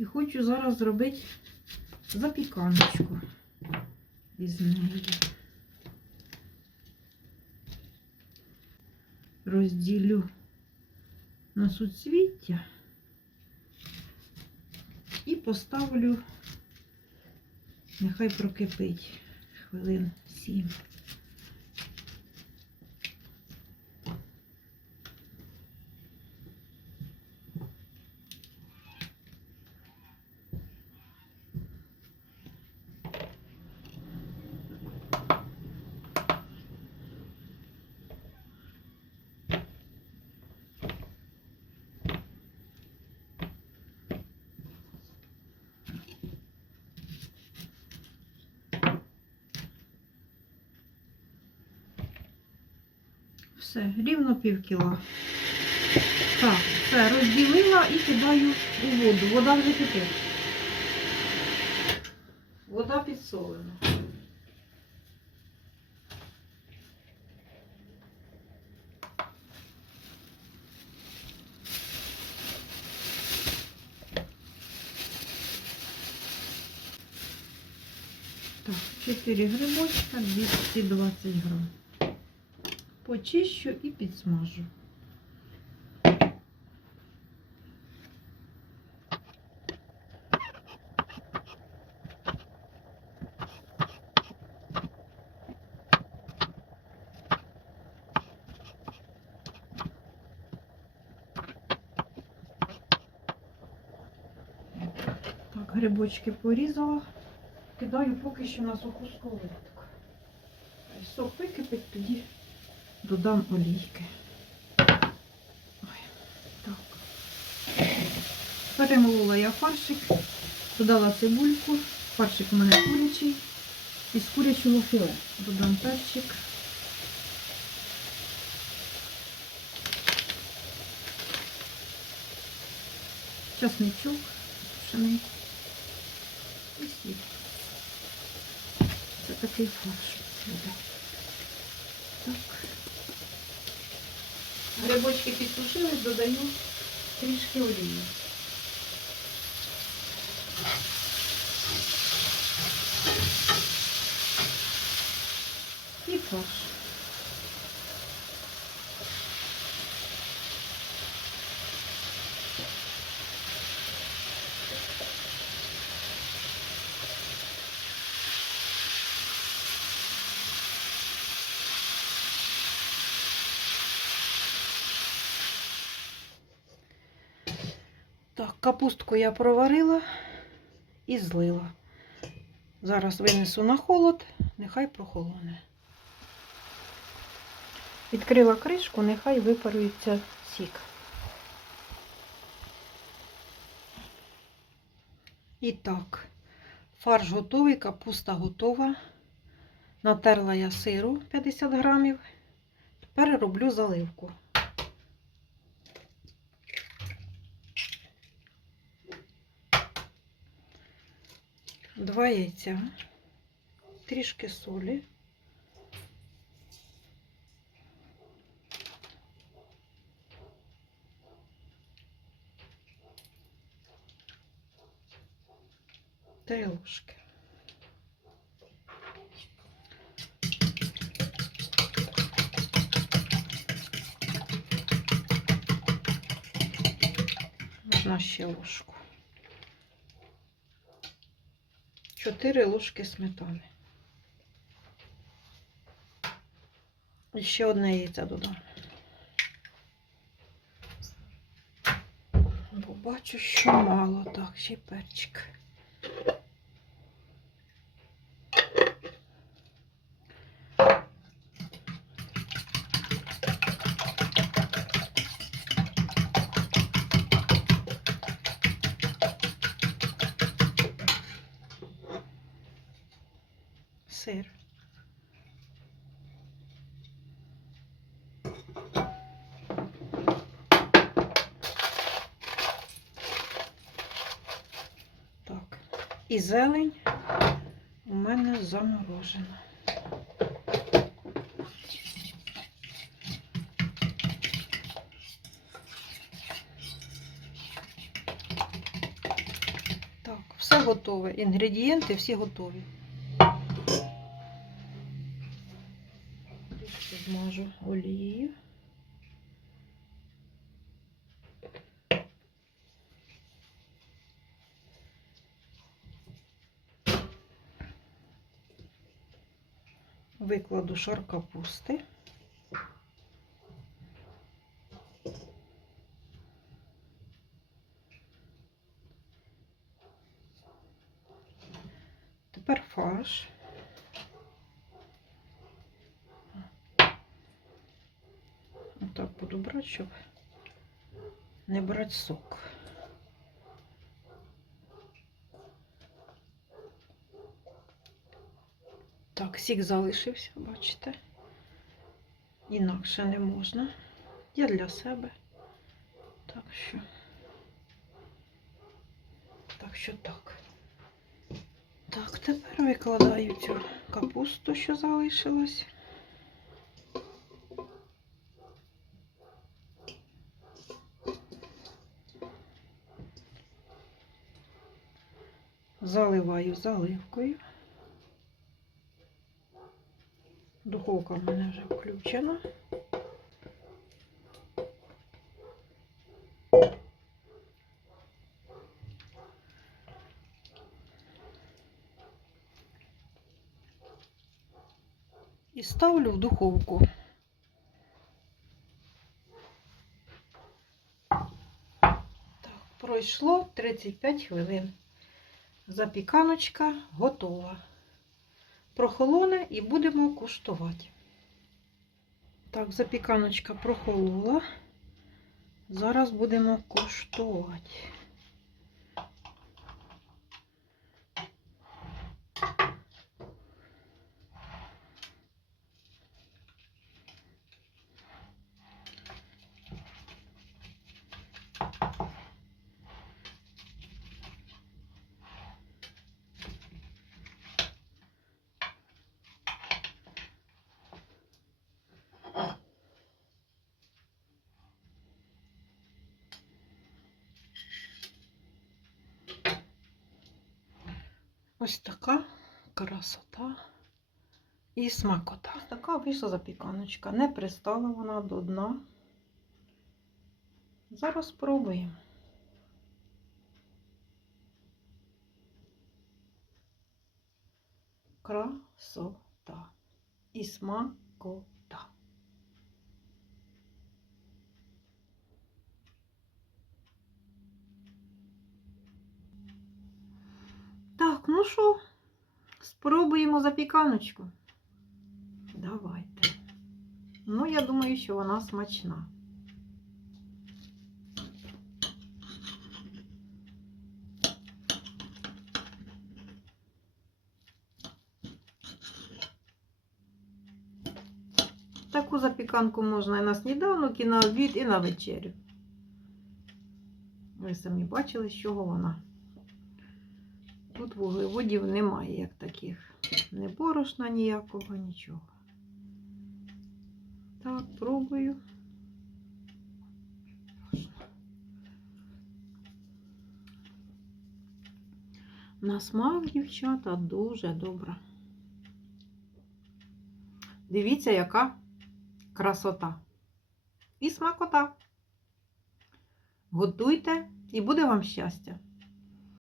І хочу зараз зробити запіканочку із неї. Розділю на суцвіття і поставлю, нехай прокипить хвилин сім. Все, рівно пів кіла. Так, все, розділила і кидаю у воду. Вода вже кипить. Вода підсолена. Так, 4 грибочка, 220 грам. Почищу і підсмажу. Так, грибочки порізала. Кидаю поки що на суху сковорідку. Сок википить, тоді додам олійки. Ой. Перемолола я фаршик, додала цибульку, фаршик у мене курячий, із курячого філе. Додам перчик. Часничок пшений і сіль. Це такий фарш буде. Так. Грибочки підсушились, додаю трішки олії. І фарш. Так, капустку я проварила і злила. Зараз винесу на холод, нехай прохолоне. Відкрила кришку, нехай випарується сік. І так, фарш готовий, капуста готова. Натерла я сиру 50 грамів. Тепер роблю заливку. Два яйця, трішки солі. Три ложки. Можна ще ложку. 4 ложки сметани. І ще одне яйце додам. Бо бачу, що мало. Так, ще й перчик. Сир. Так. І зелень у мене заморожена. все готове. Інгредієнти всі готові. Змажу олією. Викладу шар капусти. Тепер фарш. Отак буду брати, щоб не брати сок. Так, сік залишився, бачите? Інакше не можна. Я для себе. Так що. Так що так. Так, тепер викладаю цю капусту, що залишилась. Заливаю заливкою. Духовка в мене вже включена. І ставлю в духовку. Так, пройшло 35 хвилин. Запіканочка готова. Прохолоне і будемо куштувати. Так, запіканочка прохолола. Зараз будемо куштувати. Ось така красота і смакота. Ось така вийшла запіканочка. Не пристала вона до дна. Зараз спробуємо. Красота і смакота. Так, ну що, спробуємо запіканочку. Давайте. Ну, я думаю, що вона смачна. Таку запіканку можна і на сніданок, і на обід, і на вечерю. Ви самі бачили, з чого вона. Тут вуглеводів немає, як таких. Не борошна ніякого, нічого. Так, пробую. На смак, дівчата, дуже добра. Дивіться, яка красота. І смакота. Готуйте і буде вам щастя.